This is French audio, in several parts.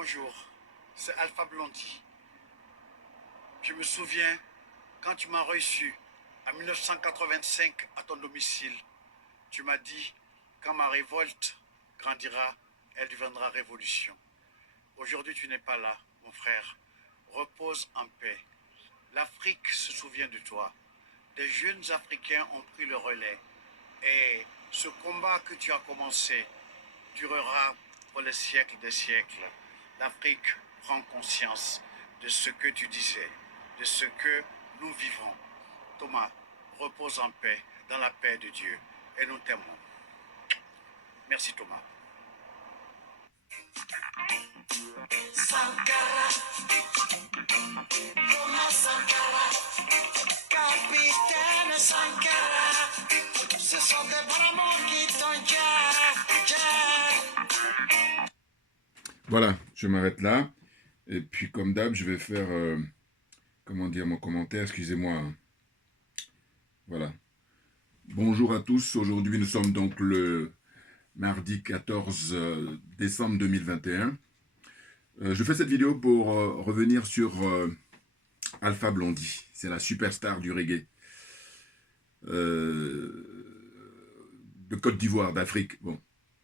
Bonjour, c'est Alpha Blondy. Je me souviens quand tu m'as reçu en 1985 à ton domicile. Tu m'as dit, quand ma révolte grandira, elle deviendra révolution. Aujourd'hui, tu n'es pas là, mon frère. Repose en paix. L'Afrique se souvient de toi. Des jeunes Africains ont pris le relais. Et ce combat que tu as commencé durera pour les siècles des siècles. L'Afrique prend conscience de ce que tu disais, de ce que nous vivons. Thomas, repose en paix, dans la paix de Dieu, et nous t'aimons. Merci Thomas. Sankara, Thomas Sankara, capitaine Sankara, ce sont des bras qui t'ont déjà. Voilà, je m'arrête là. Et puis, comme d'hab, je vais faire, comment dire, mon commentaire. Excusez-moi. Hein. Voilà. Bonjour à tous. Aujourd'hui, nous sommes donc le mardi 14 décembre 2021. Je fais cette vidéo pour revenir sur Alpha Blondy. C'est la superstar du reggae. De Côte d'Ivoire, d'Afrique. Bon.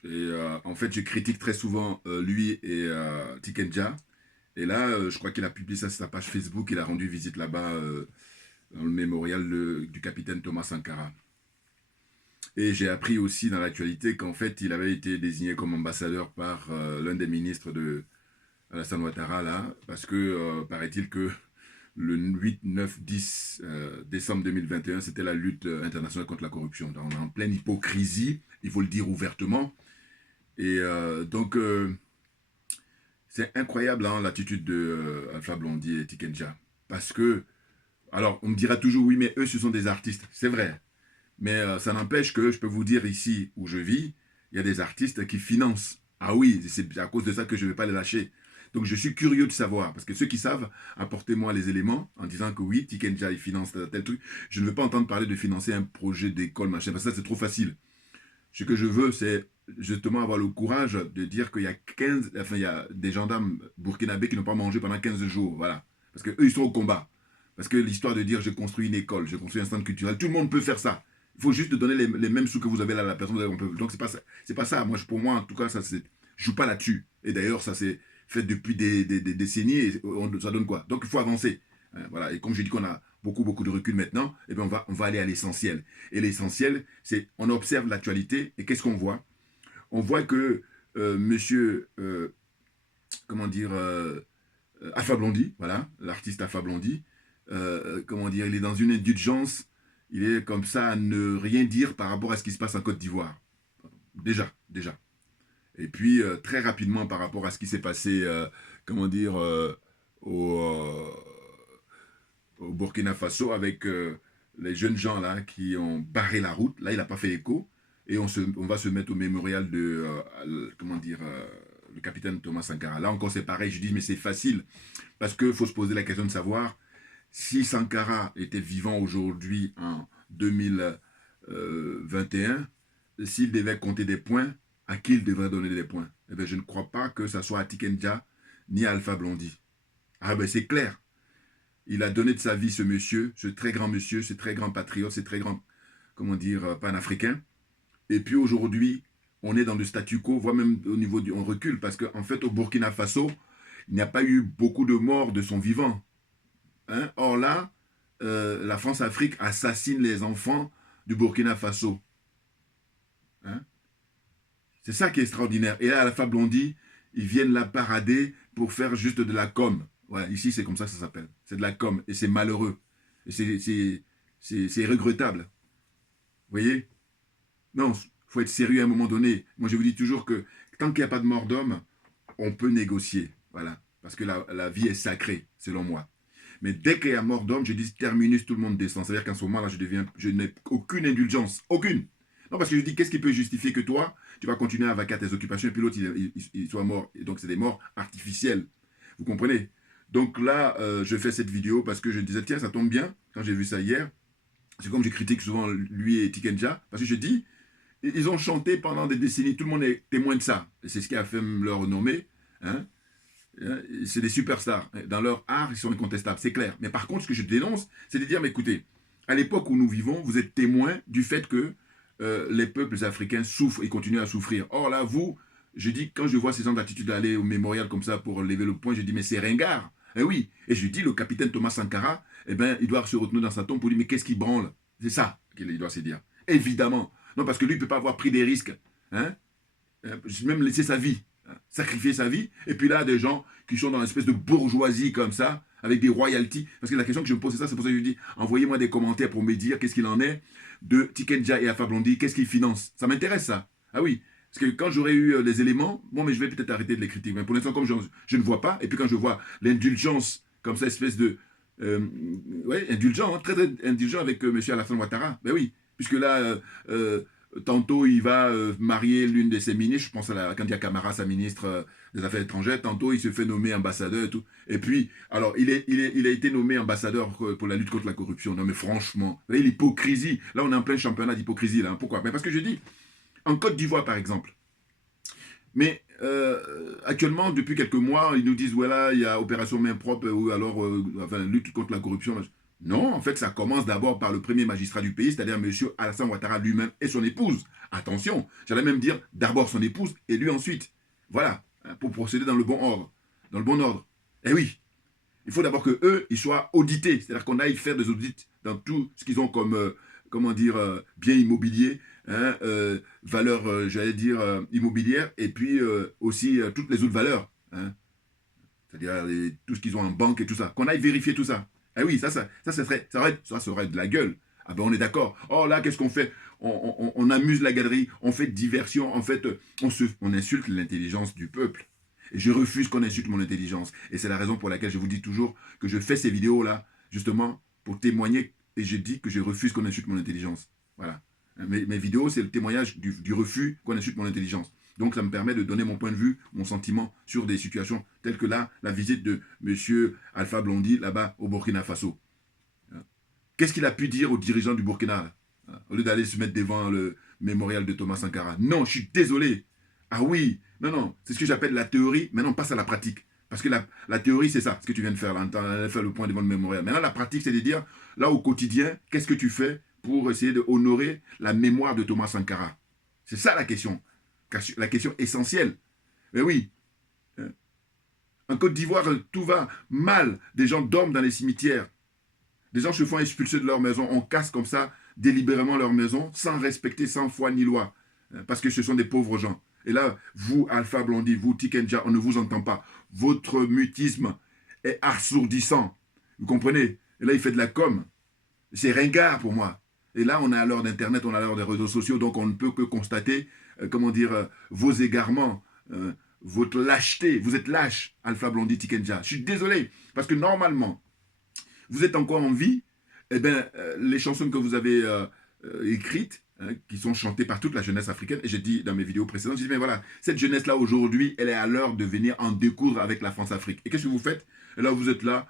Et en fait, je critique très souvent lui et Tikenja. Et là, je crois qu'il a publié ça sur sa page Facebook. Il a rendu visite là-bas dans le mémorial du capitaine Thomas Sankara. Et j'ai appris aussi dans l'actualité qu'en fait, il avait été désigné comme ambassadeur par l'un des ministres de Alassane Ouattara, là, parce que paraît-il que le 8, 9, 10 décembre 2021, c'était la lutte internationale contre la corruption. Donc, on est en pleine hypocrisie, il faut le dire ouvertement. Et donc, c'est incroyable hein, l'attitude de Alpha Blondy et Tikenja. Parce que, alors, on me dira toujours, oui, mais eux, ce sont des artistes. C'est vrai. Mais ça n'empêche que je peux vous dire ici où je vis, il y a des artistes qui financent. Ah oui, c'est à cause de ça que je ne vais pas les lâcher. Donc je suis curieux de savoir, parce que ceux qui savent, apportez-moi les éléments en disant que oui, Tikenja, il finance tel truc. Je ne veux pas entendre parler de financer un projet d'école, machin, parce que ça c'est trop facile. Ce que je veux, c'est justement avoir le courage de dire qu'il y a il y a des gendarmes burkinabés qui n'ont pas mangé pendant 15 jours, voilà. Parce qu'eux, ils sont au combat. Parce que l'histoire de dire, j'ai construit une école, j'ai construit un centre culturel, tout le monde peut faire ça. Il faut juste donner les mêmes sous que vous avez là à la personne. Donc, c'est pas ça. Moi, pour moi, en tout cas, ça, je joue pas là-dessus. Et d'ailleurs, ça s'est fait depuis des décennies. Et ça donne quoi? Donc, il faut avancer. Voilà. Et comme je dis qu'on a beaucoup de recul maintenant, eh bien, on va aller à l'essentiel. Et l'essentiel, c'est on observe l'actualité. Et qu'est-ce qu'on voit? On voit que monsieur, comment dire, Alpha Blondy, voilà, l'artiste Alpha Blondy, comment dire, il est dans une indulgence. Il est comme ça à ne rien dire par rapport à ce qui se passe en Côte d'Ivoire. Déjà. Et puis, très rapidement, par rapport à ce qui s'est passé, comment dire, au Burkina Faso, avec les jeunes gens là qui ont barré la route. Là, il n'a pas fait écho. Et on va se mettre au mémorial de, comment dire, le capitaine Thomas Sankara. Là encore, c'est pareil. Je dis, mais c'est facile. Parce qu'il faut se poser la question de savoir si Sankara était vivant aujourd'hui en 2021, s'il devait compter des points, à qui il devrait donner des points? Eh bien, je ne crois pas que ce soit à Tikenja ni à Alpha Blondy. Ah ben c'est clair. Il a donné de sa vie ce monsieur, ce très grand monsieur, ce très grand patriote, ce très grand, comment dire, panafricain. Et puis aujourd'hui, on est dans le statu quo, voire même au niveau du... On recule parce qu'en fait, au Burkina Faso, il n'y a pas eu beaucoup de morts de son vivant. Hein? Or là, la France-Afrique assassine les enfants du Burkina Faso. Hein? C'est ça qui est extraordinaire. Et là, Alpha Blondy, ils viennent la parader pour faire juste de la com. Ouais, ici, c'est comme ça que ça s'appelle. C'est de la com. Et c'est malheureux. Et c'est regrettable. Vous voyez? Non, il faut être sérieux à un moment donné. Moi, je vous dis toujours que tant qu'il n'y a pas de mort d'homme, on peut négocier. Voilà. Parce que la vie est sacrée, selon moi. Mais dès qu'il y a mort d'homme, je dis terminus, tout le monde descend. C'est-à-dire qu'en ce moment-là, je n'ai aucune indulgence. Aucune. Non, parce que je dis, qu'est-ce qui peut justifier que toi, tu vas continuer à vaquer à tes occupations et puis l'autre, il soit mort. Et donc, c'est des morts artificielles. Vous comprenez? Donc là, je fais cette vidéo parce que je disais, tiens, ça tombe bien, quand j'ai vu ça hier. C'est comme je critique souvent lui et Tikenja, parce que je dis, ils ont chanté pendant des décennies, tout le monde est témoin de ça. Et c'est ce qui a fait leur renommée. Hein? c'est des superstars. Dans leur art, ils sont incontestables, c'est clair. Mais par contre, ce que je dénonce, c'est de dire, mais écoutez, à l'époque où nous vivons, vous êtes témoins du fait que les peuples africains souffrent et continuent à souffrir. Or là, vous, je dis, quand je vois ces gens d'attitude aller au mémorial comme ça pour lever le poing, je dis, mais c'est ringard. Eh oui. Et je dis, le capitaine Thomas Sankara, eh ben, il doit se retenir dans sa tombe pour dire, mais qu'est-ce qui branle? C'est ça qu'il doit se dire. Évidemment. Non, parce que lui, il ne peut pas avoir pris des risques. Hein? Même laisser sa vie. Hein? Sacrifier sa vie. Et puis là, des gens qui sont dans une espèce de bourgeoisie comme ça, avec des royalties. Parce que la question que je me pose, c'est ça, c'est pour ça que je dis, envoyez-moi des commentaires pour me dire qu'est-ce qu'il en est de Tikenja et Alpha Blondy, qu'est-ce qu'ils financent. Ça m'intéresse, ça. Ah oui. Parce que quand j'aurai eu les éléments, bon, mais je vais peut-être arrêter de les critiquer. Mais pour l'instant, comme je ne vois pas, et puis quand je vois l'indulgence, comme ça, espèce de... ouais, indulgent, hein, très, très indulgent avec M. Alassane Ouattara. Ben oui, puisque là, tantôt, il va marier l'une de ses ministres, je pense à la Kandia Camara, sa ministre des Affaires étrangères, tantôt, il se fait nommer ambassadeur et tout. Et puis, alors, il a été nommé ambassadeur pour la lutte contre la corruption. Non, mais franchement, vous voyez l'hypocrisie. Là, on est en plein championnat d'hypocrisie, là. Hein. Pourquoi? Mais parce que je dis, en Côte d'Ivoire, par exemple, mais actuellement, depuis quelques mois, ils nous disent, voilà, il y a opération main propre, ou alors enfin, lutte contre la corruption. Non, en fait, ça commence d'abord par le premier magistrat du pays, c'est-à-dire M. Alassane Ouattara lui-même et son épouse. Attention, j'allais même dire d'abord son épouse et lui ensuite. Voilà, hein, pour procéder dans le bon ordre. Dans le bon ordre. Eh oui, il faut d'abord que eux, ils soient audités, c'est-à-dire qu'on aille faire des audits dans tout ce qu'ils ont comme, comment dire, bien immobilier, hein, valeur, j'allais dire, immobilière, et puis aussi toutes les autres valeurs, hein, c'est-à-dire tout ce qu'ils ont en banque et tout ça, qu'on aille vérifier tout ça. Eh oui, ça serait de la gueule. Ah ben on est d'accord. Oh là, qu'est-ce qu'on fait? On amuse la galerie, on fait diversion, en fait, on insulte l'intelligence du peuple. Et je refuse qu'on insulte mon intelligence. Et c'est la raison pour laquelle je vous dis toujours que je fais ces vidéos-là, justement, pour témoigner, et je dis que je refuse qu'on insulte mon intelligence. Voilà. Mes vidéos, c'est le témoignage du refus qu'on insulte mon intelligence. Donc ça me permet de donner mon point de vue, mon sentiment sur des situations telles que là, la visite de M. Alpha Blondy, là-bas, au Burkina Faso. Qu'est-ce qu'il a pu dire aux dirigeants du Burkina, au lieu d'aller se mettre devant le mémorial de Thomas Sankara? Non, je suis désolé. Ah oui, non, c'est ce que j'appelle la théorie. Maintenant, on passe à la pratique. Parce que la théorie, c'est ça, ce que tu viens de faire là, faire le point devant le mémorial. Maintenant, la pratique, c'est de dire, là, au quotidien, qu'est-ce que tu fais pour essayer d'honorer la mémoire de Thomas Sankara? C'est ça la question essentielle. Mais oui, en Côte d'Ivoire, tout va mal. Des gens dorment dans les cimetières. Des gens se font expulser de leur maison. On casse comme ça délibérément leur maison sans respecter, sans foi ni loi. Parce que ce sont des pauvres gens. Et là, vous, Alpha Blondy, vous, Tikenja, on ne vous entend pas. Votre mutisme est assourdissant. Vous comprenez? Et là, il fait de la com. C'est ringard pour moi. Et là, on est à l'heure d'Internet, on est à l'heure des réseaux sociaux, donc on ne peut que constater, comment dire, vos égarements, votre lâcheté. Vous êtes lâche, Alpha Blondy, Tikenja. Je suis désolé, parce que normalement, vous êtes encore en vie, eh bien, les chansons que vous avez écrites, hein, qui sont chantées par toute la jeunesse africaine, et j'ai dit dans mes vidéos précédentes, j'ai dit, mais voilà, cette jeunesse-là, aujourd'hui, elle est à l'heure de venir en découdre avec la France-Afrique. Et qu'est-ce que vous faites? Et là, vous êtes là,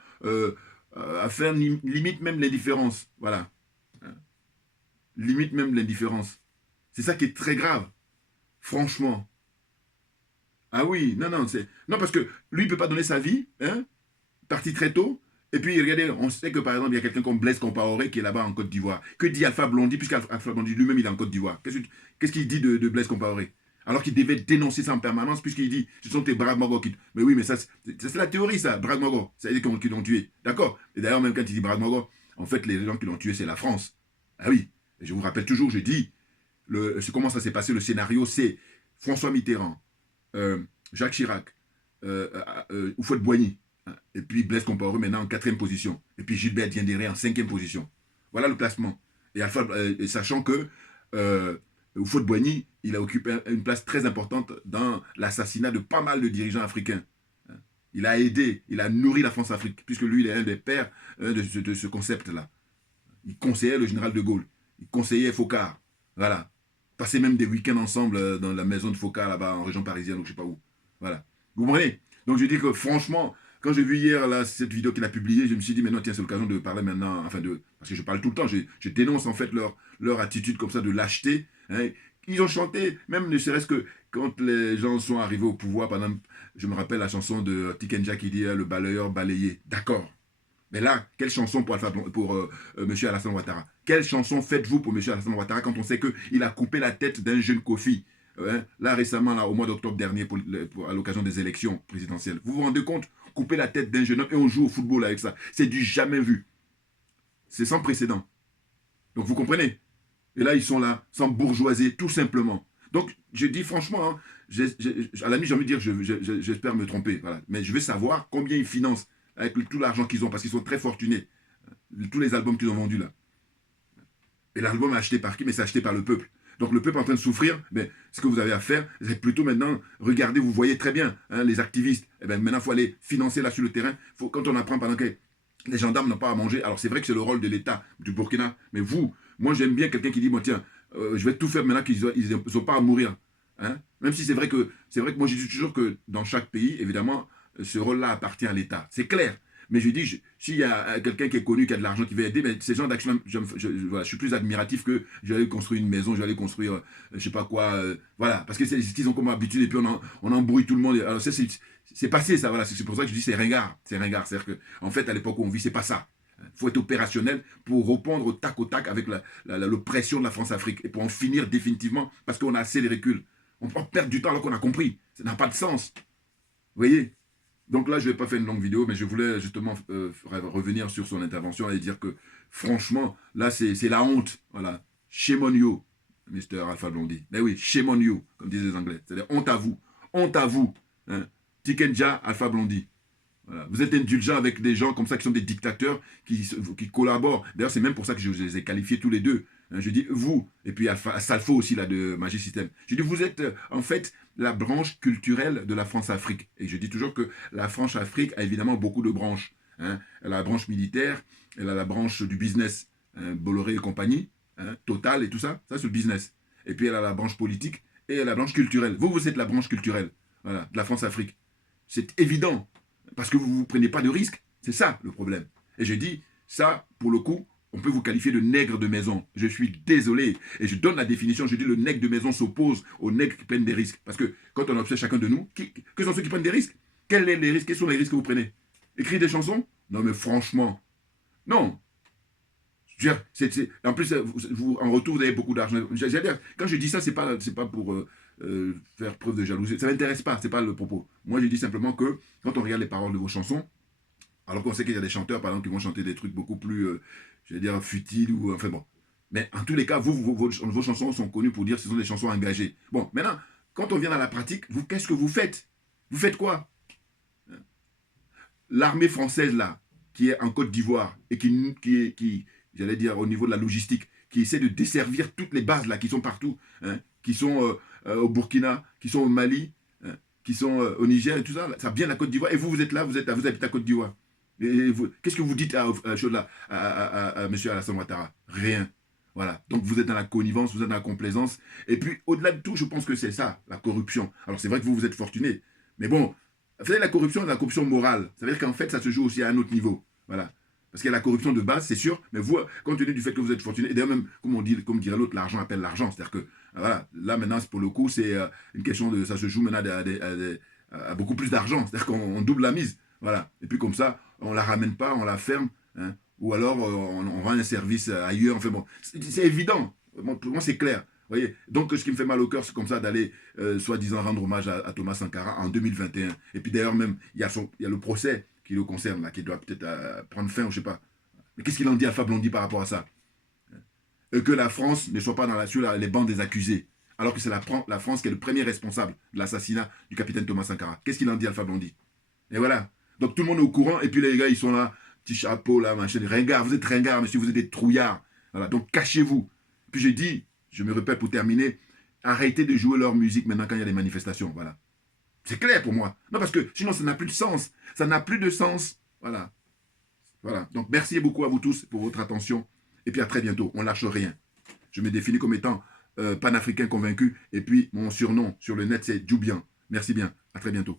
à faire limite même l'indifférence. Voilà. Limite même l'indifférence. C'est ça qui est très grave. Franchement. Ah oui, non, parce que lui, il ne peut pas donner sa vie, hein, parti très tôt. Et puis, regardez, on sait que par exemple, il y a quelqu'un comme Blaise Compaoré qui est là-bas en Côte d'Ivoire. Que dit Alpha Blondy, puisqu'Alpha Blondy lui-même, il est en Côte d'Ivoire? Qu'est-ce qu'il dit de Blaise Compaoré? Alors qu'il devait dénoncer ça en permanence, puisqu'il dit, ce sont tes braves Mogos qui... Mais oui, mais ça, c'est la théorie, ça, braves Mogos. C'est-à-dire qui l'ont tué. D'accord? Et d'ailleurs, même quand il dit braves Mogos, en fait, les gens qui l'ont tué, c'est la France. Ah oui. Et je vous rappelle toujours, je dis, comment ça s'est passé, le scénario, c'est François Mitterrand, Jacques Chirac, Houphouët-Boigny, hein, et puis Blaise Compaoré maintenant en 4e position, et puis Gilbert Diendéré en 5e position. Voilà le classement. Et sachant que Houphouët-Boigny, il a occupé une place très importante dans l'assassinat de pas mal de dirigeants africains. Il a aidé, il a nourri la France-Afrique, puisque lui, il est un des pères de ce concept-là. Il conseillait le général de Gaulle. Il conseillait Focard. Voilà. Passer même des week-ends ensemble dans la maison de Focard, là-bas, en région parisienne, ou je sais pas où. Voilà. Vous comprenez? Donc je dis que franchement, quand j'ai vu hier là, cette vidéo qu'il a publiée, je me suis dit, mais non, tiens, c'est l'occasion de parler maintenant, parce que je parle tout le temps, je dénonce en fait leur attitude comme ça de lâcheté, hein, Ils ont chanté, même ne serait-ce que quand les gens sont arrivés au pouvoir, par exemple, je me rappelle la chanson de Tikenja qui dit le balayeur balayé. D'accord. Mais là, quelle chanson pour M. Alassane Ouattara? Quelle chanson faites-vous pour M. Alassane Ouattara quand on sait qu'il a coupé la tête d'un jeune Kofi là récemment, là, au mois d'octobre dernier, à l'occasion des élections présidentielles. Vous vous rendez compte? Couper la tête d'un jeune homme et on joue au football avec ça. C'est du jamais vu. C'est sans précédent. Donc vous comprenez? Et là, ils sont là, sans bourgeoisie, tout simplement. Donc, je dis franchement, hein, à la limite, j'ai envie de dire, j'espère me tromper. Voilà. Mais je veux savoir combien ils financent avec tout l'argent qu'ils ont, parce qu'ils sont très fortunés. Tous les albums qu'ils ont vendus là. Et l'album est acheté par qui? Mais c'est acheté par le peuple. Donc le peuple est en train de souffrir, mais ce que vous avez à faire, c'est plutôt maintenant, regardez, vous voyez très bien, hein, les activistes, eh ben, maintenant il faut aller financer là sur le terrain. Quand on apprend pendant que les gendarmes n'ont pas à manger, alors c'est vrai que c'est le rôle de l'État du Burkina, mais vous, moi j'aime bien quelqu'un qui dit, bon tiens, je vais tout faire maintenant qu'ils n'ont pas à mourir. Hein? Même si c'est vrai que moi je dis toujours que dans chaque pays, évidemment, ce rôle-là appartient à l'État. C'est clair. Mais je dis, s'il y a quelqu'un qui est connu, qui a de l'argent, qui veut aider, ben, ces gens d'action, voilà, je suis plus admiratif que je vais aller construire une maison, je vais aller construire, je sais pas quoi, voilà, parce que c'est ce qu'ils ont comme habitude, et puis on embrouille tout le monde. Alors c'est passé ça, voilà, c'est pour ça que je dis c'est ringard, c'est-à-dire que, en fait, à l'époque où on vit, c'est pas ça. Il faut être opérationnel pour répondre au tac avec l'oppression de la France-Afrique, et pour en finir définitivement, parce qu'on a assez les reculs. On peut perdre du temps alors qu'on a compris, ça n'a pas de sens. Vous voyez? Donc là, je ne vais pas faire une longue vidéo, mais je voulais justement revenir sur son intervention et dire que, franchement, là, c'est la honte. Voilà. Shame on you, Mr. Alpha Blondy. Mais oui, shame on you, comme disent les Anglais. C'est-à-dire honte à vous. Honte à vous. Hein. Tikenja, Alpha Blondy. Voilà. Vous êtes indulgent avec des gens comme ça qui sont des dictateurs, qui collaborent. D'ailleurs, c'est même pour ça que je les ai qualifiés tous les deux. Je dis vous, et puis Salfo aussi, là, de Magic System. Je dis, vous êtes en fait la branche culturelle de la France-Afrique. Et je dis toujours que la France-Afrique a évidemment beaucoup de branches. Hein. Elle a la branche militaire, elle a la branche du business, hein, Bolloré et compagnie, hein, Total et tout ça, ça c'est le business. Et puis elle a la branche politique et elle a la branche culturelle. Vous êtes la branche culturelle, voilà, de la France-Afrique. C'est évident, parce que vous ne prenez pas de risques. C'est ça le problème. Et je dis, ça, pour le coup, on peut vous qualifier de nègre de maison. Je suis désolé. Et je donne la définition. Je dis le nègre de maison s'oppose aux nègres qui prennent des risques. Parce que quand on observe chacun de nous, que sont ceux qui prennent des risques? Quels sont les risques? Quels sont les risques que vous prenez? Écrire des chansons? Non, mais franchement, non. En plus, en retour, vous avez beaucoup d'argent. Quand je dis ça, c'est pas pour faire preuve de jalousie. Ça ne m'intéresse pas, c'est pas le propos. Moi, je dis simplement que quand on regarde les paroles de vos chansons, alors qu'on sait qu'il y a des chanteurs, par exemple, qui vont chanter des trucs beaucoup plus, je vais dire, futiles, ou enfin bon. Mais en tous les cas, vos chansons sont connues pour dire que ce sont des chansons engagées. Bon, maintenant, quand on vient dans la pratique, qu'est-ce que vous faites? Vous faites quoi? L'armée française, là, qui est en Côte d'Ivoire, et qui j'allais dire, au niveau de la logistique, qui essaie de desservir toutes les bases, là, qui sont partout, hein, qui sont au Burkina, qui sont au Mali, hein, qui sont au Niger, et tout ça, ça vient de la Côte d'Ivoire, et vous êtes là, vous habitez à Côte d'Ivoire. Qu'est-ce que vous dites à M. Alassane Ouattara? Rien. Voilà. Donc vous êtes dans la connivence, vous êtes dans la complaisance. Et puis, au-delà de tout, je pense que c'est ça, la corruption. Alors c'est vrai que vous êtes fortuné. Mais bon, vous savez, la corruption morale. Ça veut dire qu'en fait, ça se joue aussi à un autre niveau. Voilà. Parce qu'il y a la corruption de base, c'est sûr. Mais vous, compte tenu du fait que vous êtes fortuné, et d'ailleurs même, comme dirait l'autre, l'argent appelle l'argent. C'est-à-dire que, voilà, là maintenant, pour le coup, c'est une question de, ça se joue maintenant à beaucoup plus d'argent. C'est-à-dire qu'on double la mise. Voilà. Et puis comme ça, on ne la ramène pas, on la ferme, hein, ou alors on vend un service ailleurs. Enfin bon, c'est évident. Bon, pour moi, c'est clair. Voyez. Donc, ce qui me fait mal au cœur, c'est comme ça d'aller, soi-disant, rendre hommage à Thomas Sankara en 2021. Et puis d'ailleurs, même, il y a le procès qui le concerne, là, qui doit peut-être prendre fin, je ne sais pas. Mais qu'est-ce qu'il en dit, Alpha Blondy, par rapport à ça? Que la France ne soit pas sur les bancs des accusés, alors que c'est la France qui est le premier responsable de l'assassinat du capitaine Thomas Sankara. Qu'est-ce qu'il en dit, Alpha Blondy? Et voilà. Donc tout le monde est au courant, et puis les gars, ils sont là, petit chapeau, là, machin, ringards, vous êtes ringards, monsieur, vous êtes des trouillards. Voilà, donc cachez-vous. Puis j'ai dit, je me répète pour terminer, arrêtez de jouer leur musique maintenant quand il y a des manifestations, voilà. C'est clair pour moi. Non, parce que sinon, ça n'a plus de sens. Ça n'a plus de sens. Voilà. Voilà. Donc merci beaucoup à vous tous pour votre attention, et puis à très bientôt. On lâche rien. Je me définis comme étant panafricain convaincu, et puis mon surnom sur le net, c'est Djoubian. Merci bien. À très bientôt.